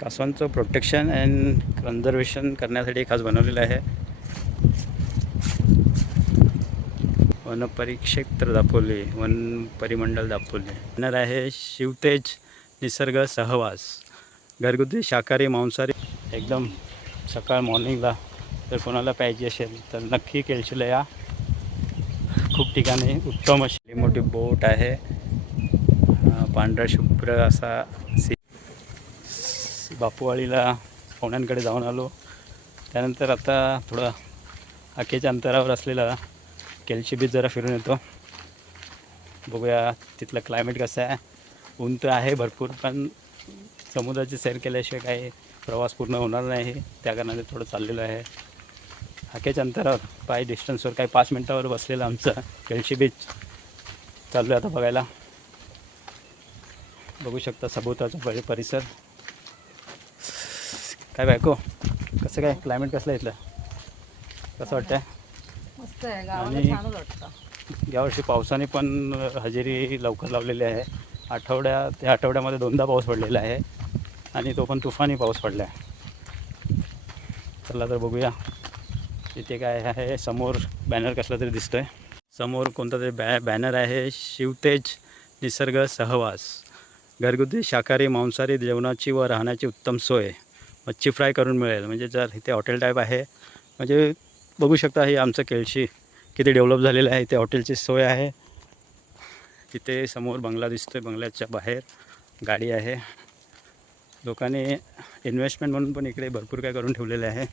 कासवांचं protection and conservation करण्यासाठी खास बनवलेलं आहे. वनपरिक्षेत्र दापोली वन परिमंडल दापोली. येणार आहे शिवतेज निसर्ग सहवास. घरगुती शाकाहारी मांसाहारी. एकदम सकाळ मॉर्निंगला जर कोणाला पाहिजे असेल तर नक्की केळशीला या. खूप ठिकाणी उत्तम अशी. मोठी बोट आहे. पांढरा शुभ्र असा सी बापूवाडीला पाहुण्यांकडे जाऊन आलो. त्यानंतर आता थोडं आखेच्या अंतरावर असलेला केलशी बीच जरा फिरून येतो. बघूया तिथलं क्लायमेट कसं आहे. ऊन तर आहे भरपूर पण समुद्राची सैर केल्याशिवाय काही प्रवास पूर्ण होणार नाही. त्या कारणाने थोडं चाललेलं आहे. हाकेच्या अंतरावर पाय डिस्टन्सवर काही पाच मिनटावर बसलेलं आमचं केळशी बीच चाललो आहे आता बघायला. बघू शकता सभोवताचा परिसर. काय बायको? कसं काय? क्लायमेट कसलं आहे इथलं? कसं वाटतंय? आहे. आणि- यावर्षी पावसाने पण हजेरी लवकर लावलेली आहे. आठवड्या त्या आठवड्यामध्ये दोनदा पाऊस पडलेला आहे. आणि तो पण तुफानी पाऊस पडला आहे चला तर बघूया. इथे काय आहे? समोर बॅनर कसला तरी दिसतोय. समोर कोणता तरी बॅ बॅनर आहे? शिवतेज निसर्ग सहवास. घरगुती शाकाहारी मांसाहारी जेवणाची व राहण्याची उत्तम सोय. मच्छी फ्राय करून मिळेल. म्हणजे जर इथे हॉटेल टाईप आहे म्हणजे बघू शकता हे आमचं केळशी किती डेव्हलप झालेलं आहे. इथे हॉटेलची सोय आहे. तिथे समोर बंगला दिसतोय बंगल्याच्या बाहेर गाडी आहे. लोकांनी इन्व्हेस्टमेंट म्हणून पण इकडे भरपूर काय करून ठेवलेले आहे.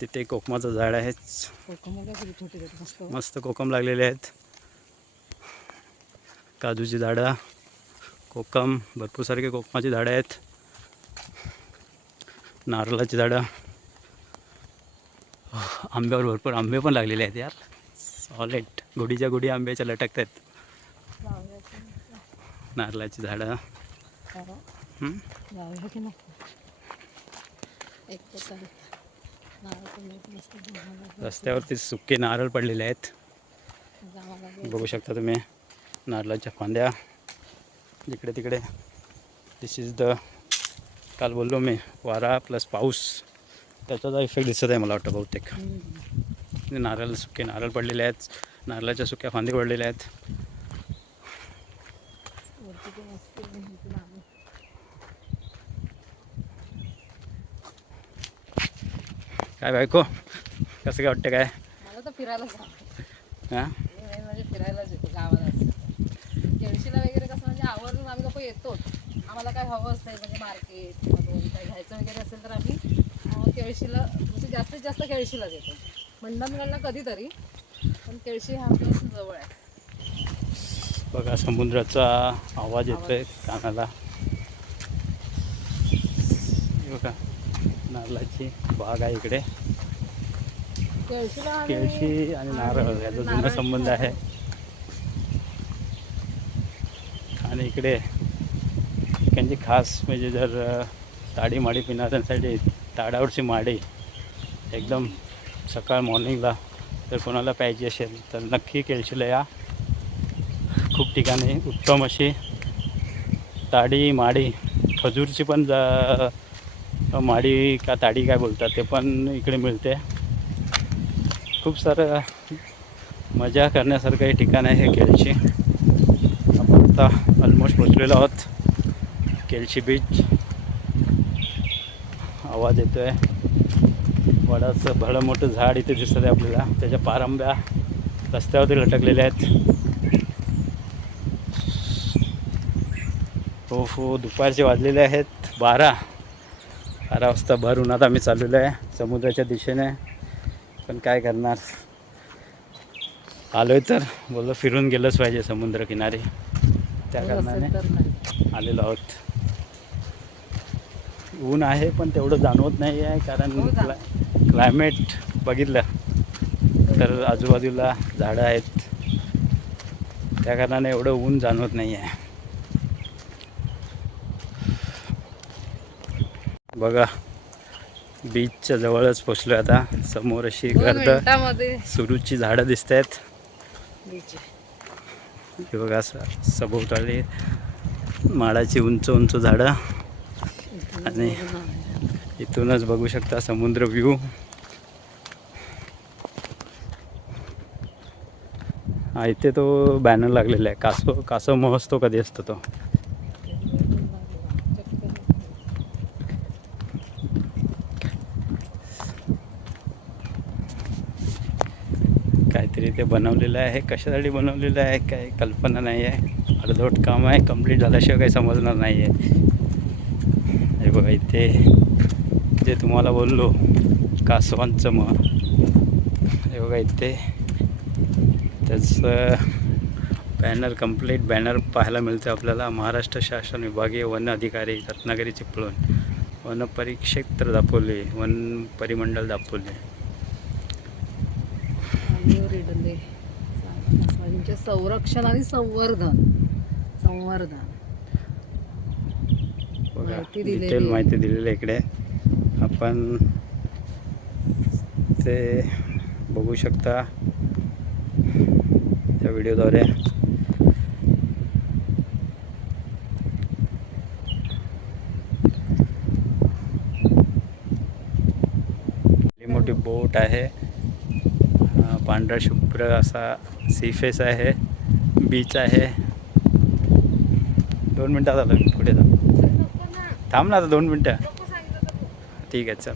तिथे कोकमाचं झाड आहे. मस्त. कोकम लागलेले आहेत. काजूची झाडं कोकम भरपूर सारखे कोकमाची झाडं आहेत. नारळाची झाडं. आंब्यावर भरपूर आंबे पण लागलेले आहेत यार. सॉलेट गुढीच्या गुढी आंब्याच्या लटकत आहेत नारळाची झाडं. रस्त्यावरती सुके नारळ पडलेले आहेत. बघू शकता तुम्ही नारळाच्या फांद्या. इकडे तिकडे. दिस इज द काल बोललो मी वारा प्लस पाऊस. त्याचा इफेक्ट दिसत आहे मला वाटतं बहुतेक. नारळ सुके नारळ पडलेले आहेत. नारळाच्या सुक्या फांदी पडलेल्या आहेत. काय बायको? कसं काय वाटतं काय? मला तर फिरायला हां? म्हणजे फिरायलाच येतो गावाला. केळशीला वगैरे कसं म्हणजे आवर्जून आम्ही लोक येतोच. आम्हाला काय हवं असतं म्हणजे मार्केट काही घ्यायचं वगैरे असेल तर आम्ही केळशीला म्हणजे जास्तीत जास्त केळशीलाच येतो मंडणगडला कधीतरी पण केळशी हा आपल्यापासून जवळ आहे. बघा समुद्राचा आवाज येतोय कानाला. बघा नारळाची बाग आहे इकडे. केळशीला केळशी आणि नारळ याचा जुना संबंध आहे. आणि इकडे म्हणजे खास म्हणजे जर ताडी माडी पिणाऱ्यांसाठी ताडावरची माडी एकदम सकाळ मॉर्निंगला जर कोणाला पाहिजे असेल तर नक्की केळशीला या. खूप ठिकाणी उत्तम अशी ताडी माडी खजूरची पण जा माडी का ताडी काय बोलतात ते पण इकडे मिळते. खूप सारं मजा करण्यासारखं हे ठिकाण आहे हे केळशी. आपण आता ऑलमोस्ट पोचलेलो आहोत. केळशी बीच आवाज येतो आहे वडाचं भलं मोठं झाड इथे दिसत आहे आपल्याला. त्याच्या पारंब्या रस्त्यावरती लटकलेल्या आहेत. हो हो दुपारचे वाजलेले आहेत बारा. बारा वाजता भर उन्हात आम्ही चाललेलो आहे समुद्राच्या दिशेने. पण काय करणार? आलोय तर. बोललो फिरून गेलंच पाहिजे समुद्र किनारी त्या कारणाने आलेलो आहोत. ऊन आहे पण तेवढं जाणवत नाही आहे कारण हो. क्ला क्लायमेट बघितलं तर आजूबाजूला झाडं आहेत. त्या कारणाने एवढं ऊन जाणवत नाही आहे. बघा बीचच्या जवळच पोचलो आता. समोर अशी गर्द सुरूची झाडं दिसत आहेत. हे बघा स- सभोवताली माडाची उंच उंच झाडं. आणि इथूनच बघू शकता समुद्र व्ह्यू हा इथे तो बॅनर लागलेला आहे. कासव कासव महोत्सव कधी असतो तो? काहीतरी ते बनवलेलं आहे. कशासाठी बनवलेलं आहे? काही कल्पना नाही आहे. अर्धवट काम आहे. कंप्लीट झाल्याशिवाय काही समजणार नाही आहे. ते जे तुम्हाला बोललो कासवांचं मग हे बघा इथे. त्याचं बॅनर कंप्लीट बॅनर पाहायला मिळतं आपल्याला. महाराष्ट्र शासन विभागीय वन अधिकारी रत्नागिरी चिपळूण वन परिक्षेत्र वन परिमंडल दापोले संरक्षण आणि संवर्धन. संवर्धन. डिटेल. माहिती दिलेली आहे इकडे. आपण ते बघू शकता या व्हिडिओद्वारे. मोठी बोट आहे. पांढरा शुभ्र असा सीफेस आहे. बीच आहे. दोन मिनटात आलो मी पुढे जा. थांब ना आता दोन मिनटं. ठीक आहे चल.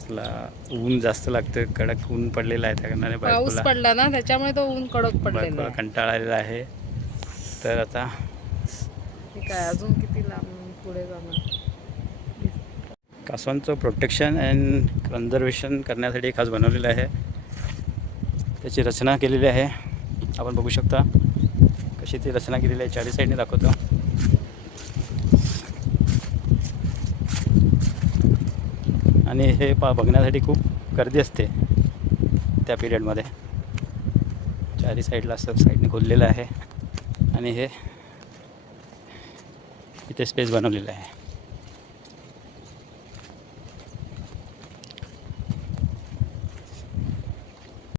चला ऊन जास्त लागतं कडक ऊन पडलेलं आहे त्या कारणाने पाऊस बायकोला पडला ना त्याच्यामुळे तो ऊन कडक पडलेला बायकोला आहे. कंटाळा आलेला आहे. तर आता आहे अजून किती लांब पुढे जाणार? कासवांचं प्रोटेक्शन अँड कन्झर्वेशन करण्यासाठी खास बनवलेलं आहे. त्याची रचना केलेली आहे. आपण बघू शकता कशी ती रचना केलेली आहे. चारी साईडने दाखवतो. आणि हे पा बघण्यासाठी खूप गर्दी असते त्या पिरियडमध्ये. चारी साईडला असं साईडने खोललेलं आहे. आणि हे इथे स्पेस बनवलेलं आहे.